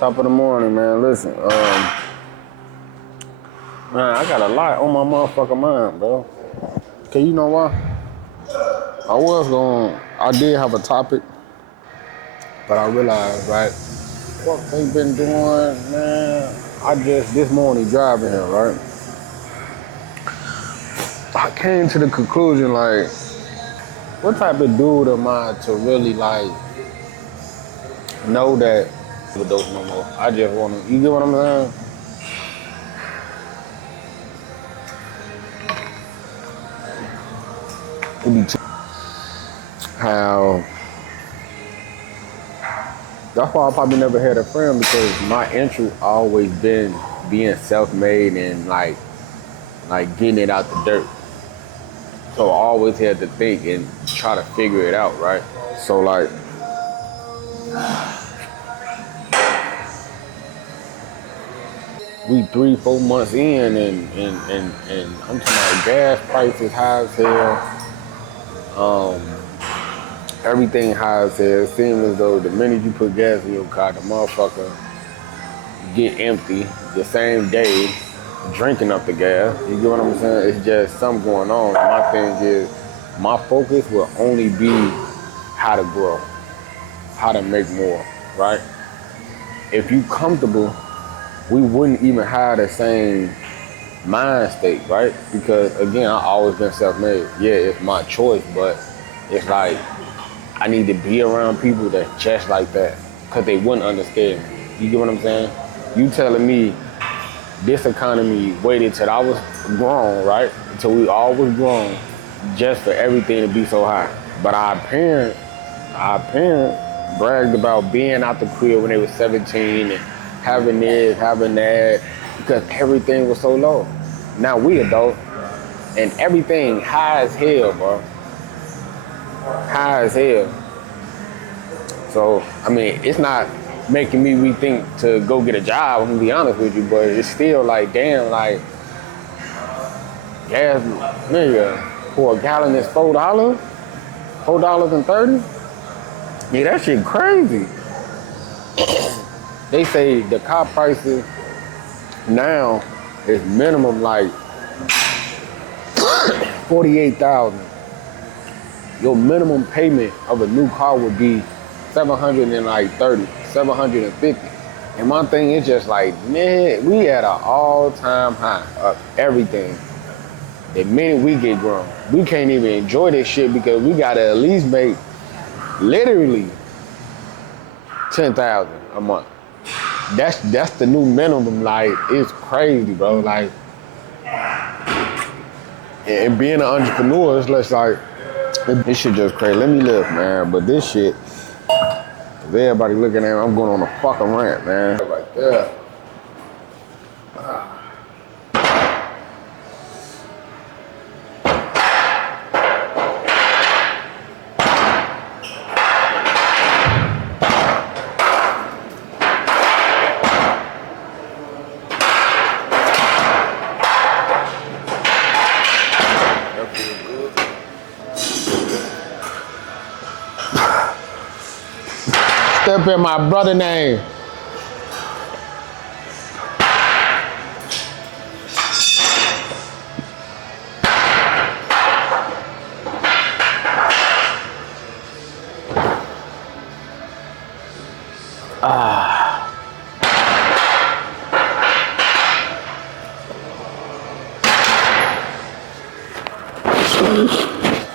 Top of the morning, man. Listen, man, I got a lot on my motherfucking mind, bro. Cause you know why? I did have a topic, but I realized, right, what they been doing, man. This morning driving here, right? I came to the conclusion, like, what type of dude am I to really, like, know that with those no more? I just wanna, you get what I'm saying? How that's why I probably never had a friend, because my interest always been being self-made and like getting it out the dirt. So I always had to think and try to figure it out, right? So like we 3-4 months in and I'm talking about gas prices high as hell. Everything high as hell. It seems as though the minute you put gas in your car, the motherfucker get empty the same day, drinking up the gas. You get what I'm saying? It's just something going on. My thing is, my focus will only be how to grow, how to make more, right? If you comfortable, we wouldn't even have the same mind state, right? Because again, I always been self-made. Yeah, it's my choice, but it's like I need to be around people that's just like that, because they wouldn't understand me. You get what I'm saying? You telling me this economy waited till I was grown, right? Until we all was grown, just for everything to be so high. But our parents bragged about being out the crib when they was 17 and having this, having that, because everything was so low. Now we adults, and everything high as hell, bro. High as hell. So, I mean, it's not making me rethink to go get a job, I'm gonna be honest with you, but it's still like, damn, like, gas, nigga, for a gallon is $4, $4.30? Yeah, that shit crazy. They say the car prices now is minimum like 48,000. Your minimum payment of a new car would be 750. And my thing is just like, man, we at an all-time high of everything. The minute we get grown, we can't even enjoy this shit because we gotta at least make literally 10,000 a month. That's the new minimum. Like, it's crazy, bro. Like, and being an entrepreneur, it's just like, this shit just crazy. Let me live, man. But this shit, if everybody looking at me, I'm going on a fucking rant, man. Right there. Step in my brother name.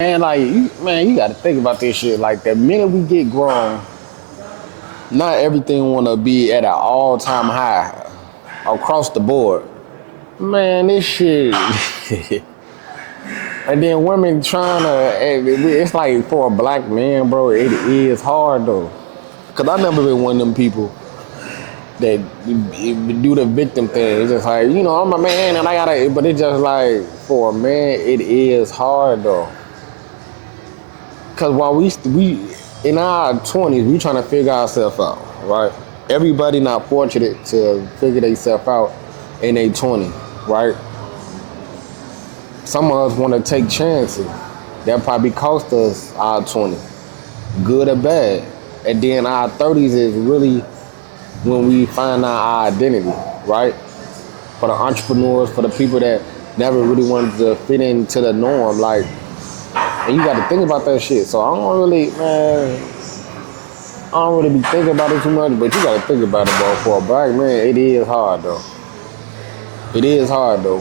And like, you gotta think about this shit. Like, the minute we get grown, not everything wanna be at an all-time high across the board. Man, this shit. And then women trying to, it's like for a black man, bro, it is hard though. Cause I never been one of them people that do the victim thing. It's just like, you know, I'm a man and I gotta, but it's just like, for a man, it is hard though. Cause while we in our 20s, we trying to figure ourselves out, right? Everybody not fortunate to figure themselves out in their 20s, right? Some of us want to take chances. That probably cost us our 20s, good or bad. And then our 30s is really when we find out our identity, right? For the entrepreneurs, for the people that never really wanted to fit into the norm, like, and you got to think about that shit. So I don't really, man, I don't really be thinking about it too much, but you got to think about it, bro. For a black man, it is hard, though. It is hard, though.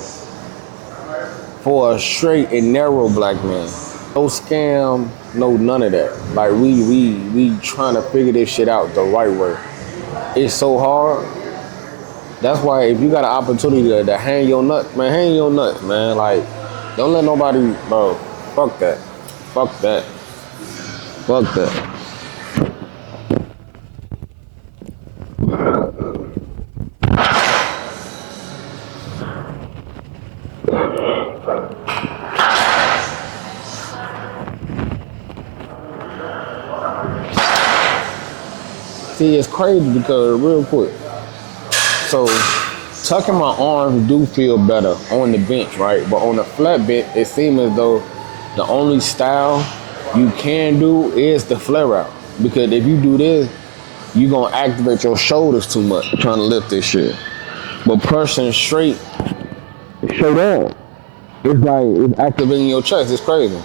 For a straight and narrow black man. No scam, no none of that. Like, we trying to figure this shit out the right way. It's so hard. That's why if you got an opportunity to hang your nut, man, hang your nut, man. Like, don't let nobody, bro. Fuck that. Fuck that. Fuck that. See, it's crazy because real quick. So tucking my arms do feel better on the bench, right? But on the flat bench, it seems as though the only style you can do is the flare out. Because if you do this, you're gonna activate your shoulders too much trying to lift this shit. But pressing straight on, it's like it's activating your chest. It's crazy.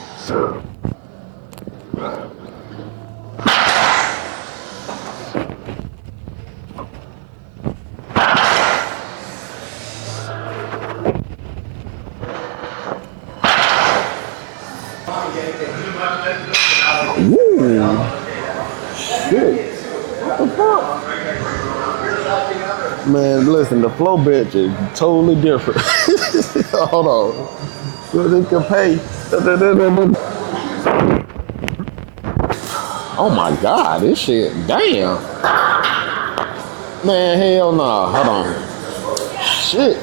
Woo! Shit. What the fuck? Man, listen, the flow bitch is totally different. Hold on. They can pay. Oh my God, this shit, damn. Man, hell nah, hold on. Shit.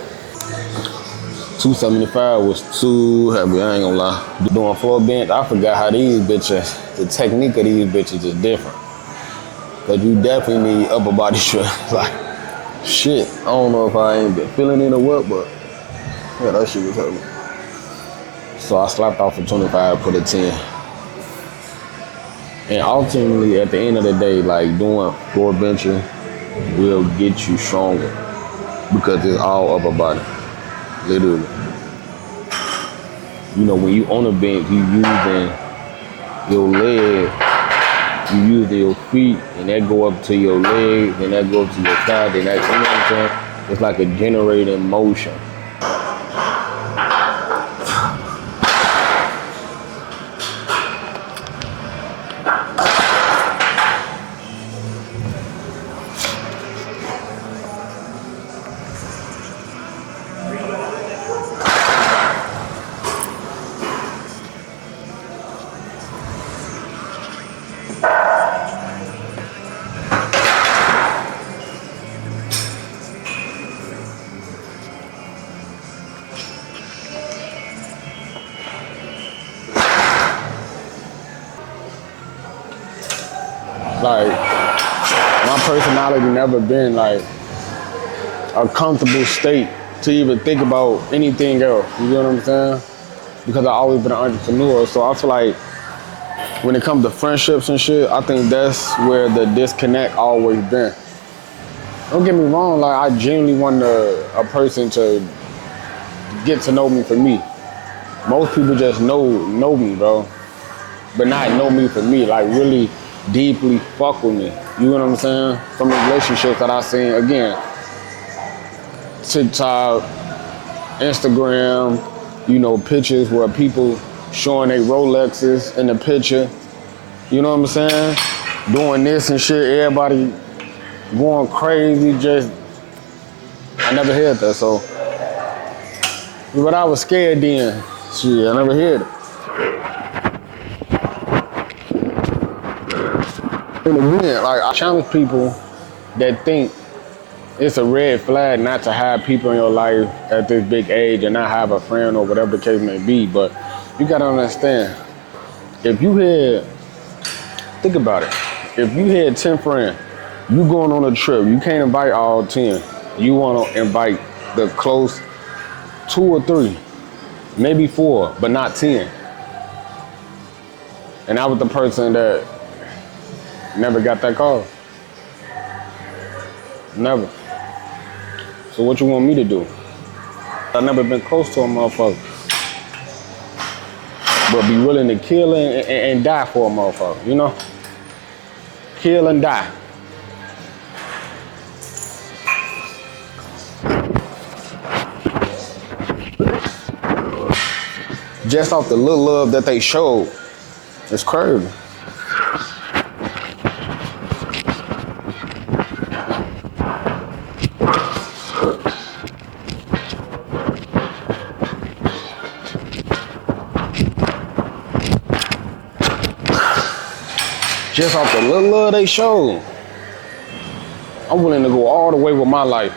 275 was too heavy, I ain't gonna lie. Doing floor bench, I forgot how these bitches, the technique of these bitches is different. But you definitely need upper body strength. Like, shit, I don't know if I ain't been feeling it or what, but yeah, that shit was heavy. So I slapped off a 25, put a 10. And ultimately, at the end of the day, like doing floor benching will get you stronger because it's all upper body, literally. You know, when you on a bench, you using your leg, you using your feet, and that go up to your legs, and that go up to your side, and that, you know what I'm saying? It's like a generating motion. Like, my personality never been like a comfortable state to even think about anything else. You know what I'm saying? Because I always been an entrepreneur. So I feel like when it comes to friendships and shit, I think that's where the disconnect always been. Don't get me wrong, like I genuinely want a person to get to know me for me. Most people just know me, bro. But not know me for me, like really deeply fuck with me. You know what I'm saying? From the relationships that I seen, again, TikTok, Instagram, you know, pictures where people showing their Rolexes in the picture. You know what I'm saying? Doing this and shit, everybody going crazy, just, I never heard that, so. But I was scared then, shit, I never heard it. And again, like, I challenge people that think it's a red flag not to have people in your life at this big age and not have a friend or whatever the case may be. But you gotta understand, if you had, think about it, if you had 10 friends, you going on a trip, you can't invite all 10. You wanna invite the close 2 or 3, maybe 4, but not 10. And I was the person that never got that call. Never. So what you want me to do? I never been close to a motherfucker, but be willing to kill and die for a motherfucker, you know? Kill and die. Just off the little love that they showed. It's crazy. Just off the little love they showed. I'm willing to go all the way with my life.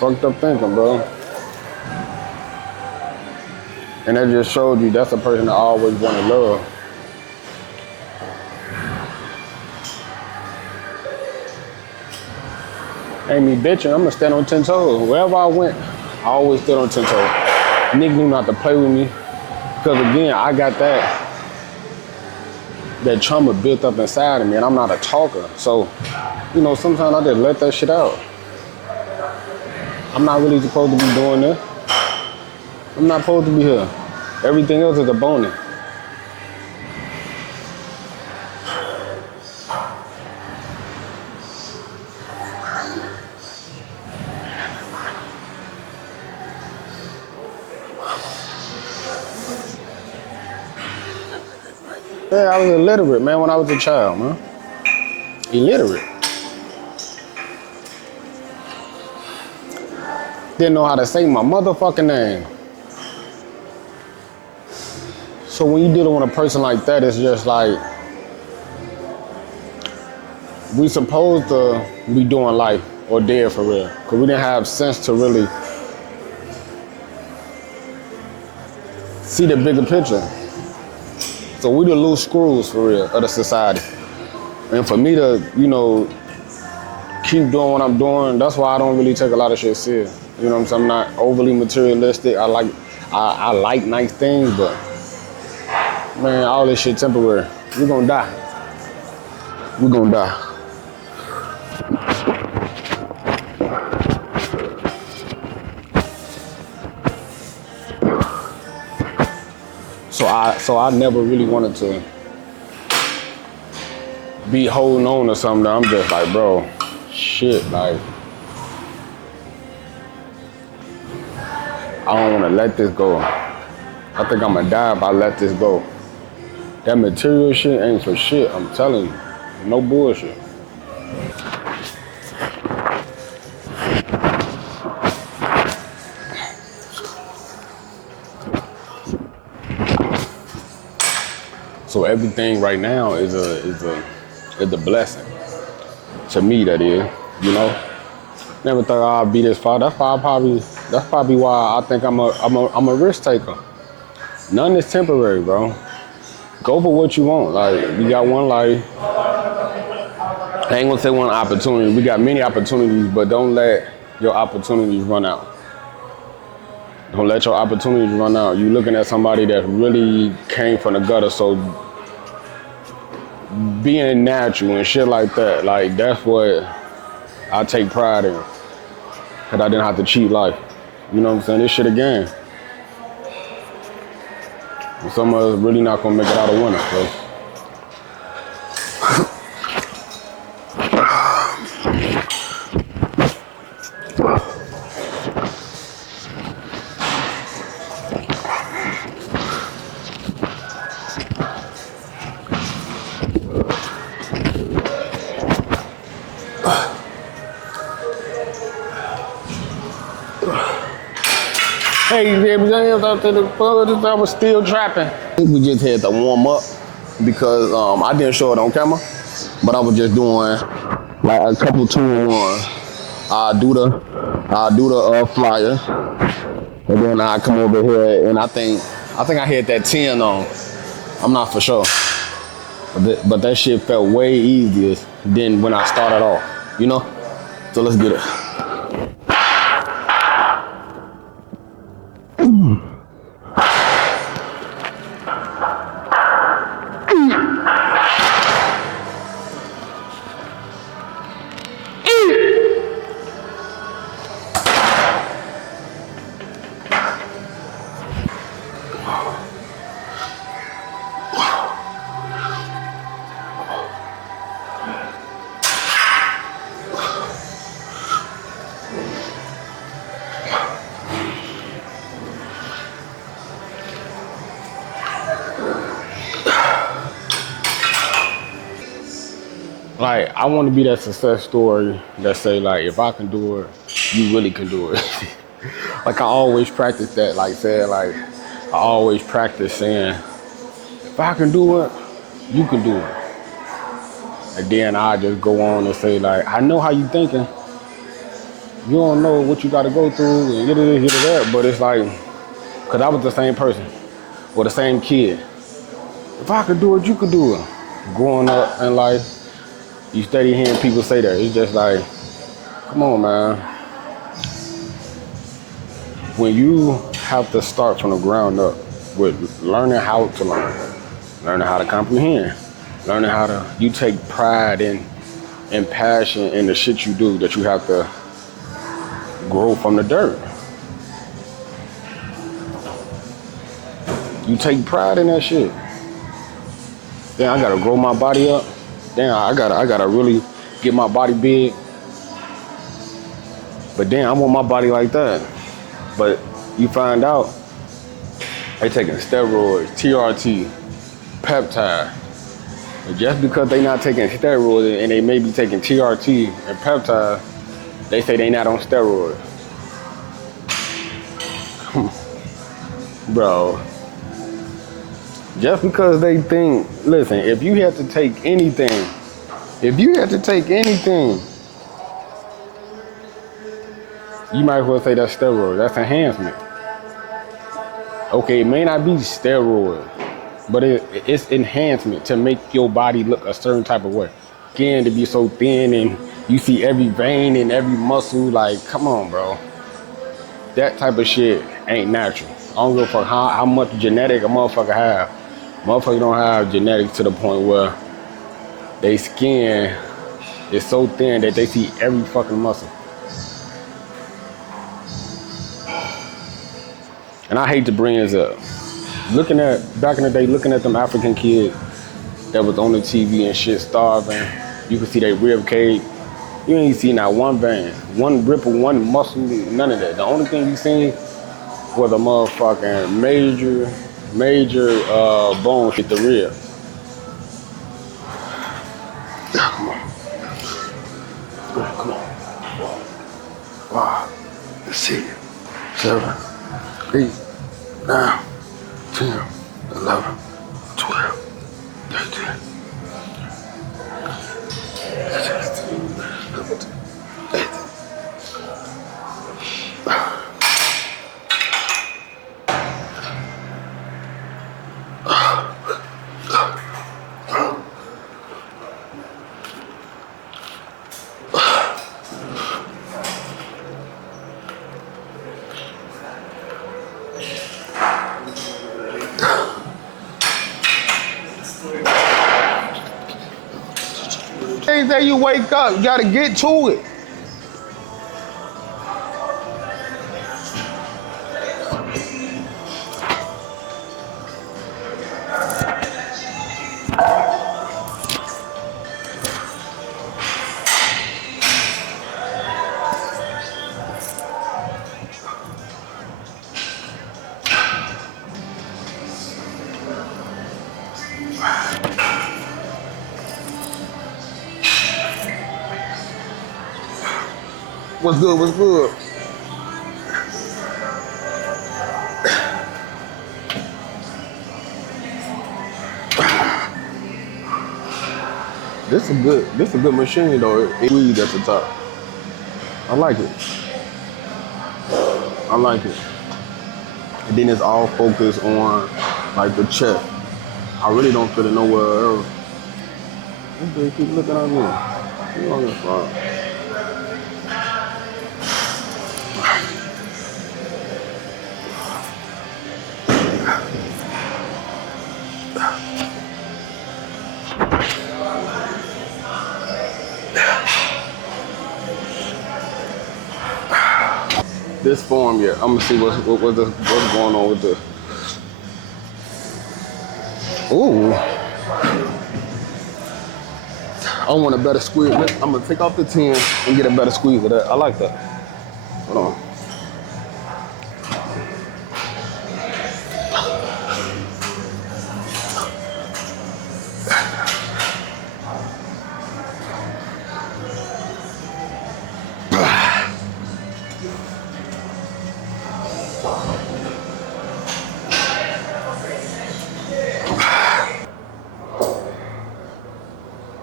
Fucked up thinking, bro. And that just showed you that's a person that I always wanted love. Ain't me bitching, I'm gonna stand on 10 toes. Wherever I went, I always stood on 10 toes. Niggas knew not to play with me. Cause again, I got that trauma built up inside of me and I'm not a talker. So, you know, sometimes I just let that shit out. I'm not really supposed to be doing this. I'm not supposed to be here. Everything else is a bonus. Yeah, I was illiterate, man, when I was a child, man. Illiterate. Didn't know how to say my motherfucking name. So when you dealing with a person like that, it's just like, we supposed to be doing life or dead for real. Cause we didn't have sense to really see the bigger picture. So we the loose screws for real of the society. And for me to, you know, keep doing what I'm doing, that's why I don't really take a lot of shit serious. You know what I'm saying? I'm not overly materialistic. I like nice things, but man, all this shit temporary. We're gonna die. We're gonna die. So I never really wanted to be holding on to something that I'm just like, bro, shit, like, I don't wanna let this go. I think I'm gonna die if I let this go. That material shit ain't for shit, I'm telling you. No bullshit. So everything right now is a blessing. To me, that is, you know. Never thought I'd be this far. That's probably why I think I'm a risk taker. None is temporary, bro. Go for what you want. Like, we got one life. I ain't gonna say one opportunity. We got many opportunities, but don't let your opportunities run out. Don't let your opportunities run out. You looking at somebody that really came from the gutter, so being natural and shit like that, like, that's what I take pride in. Cause I didn't have to cheat life. You know what I'm saying? This shit again. Some of us really not gonna make it out of winter, so. Hey, James, I was still trapping. We just had to warm up because I didn't show it on camera, but I was just doing like a couple 2-on-1s. I'll do the flyer, and then I come over here and I think I had that 10 on. I'm not for sure, but that shit felt way easier than when I started off, you know? So let's get it. Like, I want to be that success story that say, like, if I can do it, you really can do it. Like, I always practice that, like, saying, like, I always practice saying, if I can do it, you can do it. And then I just go on and say, like, I know how you thinking. You don't know what you got to go through and get it, that. But it's like, because I was the same person or the same kid. If I could do it, you could do it. Growing up and, like, you steady hearing people say that. It's just like, come on, man. When you have to start from the ground up with learning how to learning how to comprehend, learning how to, you take pride and passion in the shit you do that you have to grow from the dirt. You take pride in that shit. Then I gotta grow my body up. Then I gotta really get my body big. But then I want my body like that. But you find out they taking steroids, TRT, peptide. And just because they not taking steroids and they may be taking TRT and peptide, they say they not on steroids. Bro, just because they think, listen, if you had to take anything, you might as well say that's steroid. That's enhancement. Okay, it may not be steroid, but it's enhancement to make your body look a certain type of way. Skin to be so thin and you see every vein and every muscle, like, come on, bro. That type of shit ain't natural. I don't give a fuck how much genetic a motherfucker have. Motherfuckers don't have genetics to the point where they skin is so thin that they see every fucking muscle. And I hate to bring this up. Back in the day, looking at them African kids that was on the TV and shit starving, you could see their rib cage. You ain't see not one vein, one ripple, one muscle, none of that. The only thing you seen was a motherfucking major bone hit the rib. Come on. Come on. 5, 6, 7, 8, 9, 10, 11, 12, 13. Every day you wake up, you gotta get to it. What's good? What's good? This is a good machine though. It weed at the top. I like it. And then it's all focused on like the chest. I really don't feel it nowhere else. This dude keep looking at me. You on this front. This form, yeah. I'm gonna see what's going on with the. Ooh. I want a better squeeze. I'm gonna take off the 10 and get a better squeeze of that. I like that. Hold on.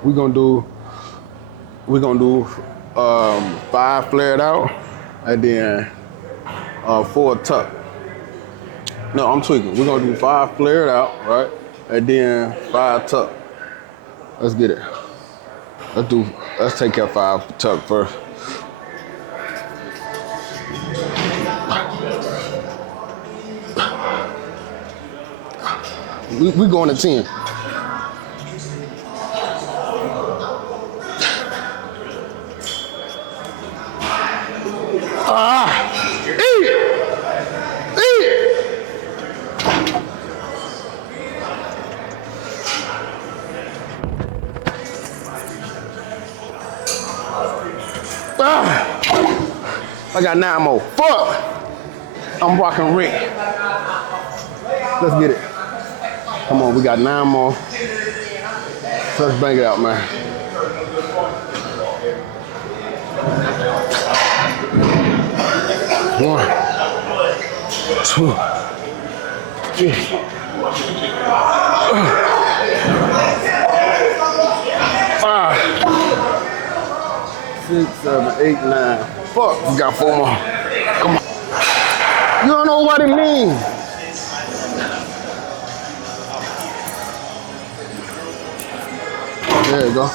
We're gonna do 5 flared out, and then 4 tuck. No, I'm tweaking. We're gonna do 5 flared out, right? And then 5 tuck. Let's get it. Let's take care of 5 tuck first. We going to 10. Eat! I got 9 more. Fuck! I'm rocking Rick. Let's get it. Come on, we got 9 more. Let's bang it out, man. One, 2, 3. 5, 6, 7, 8, 9. Fuck, we got 4 more. Come on. You don't know what it means. There you go.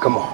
Come on.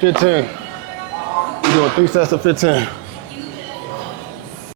$15. We're doing 3 sets of 15.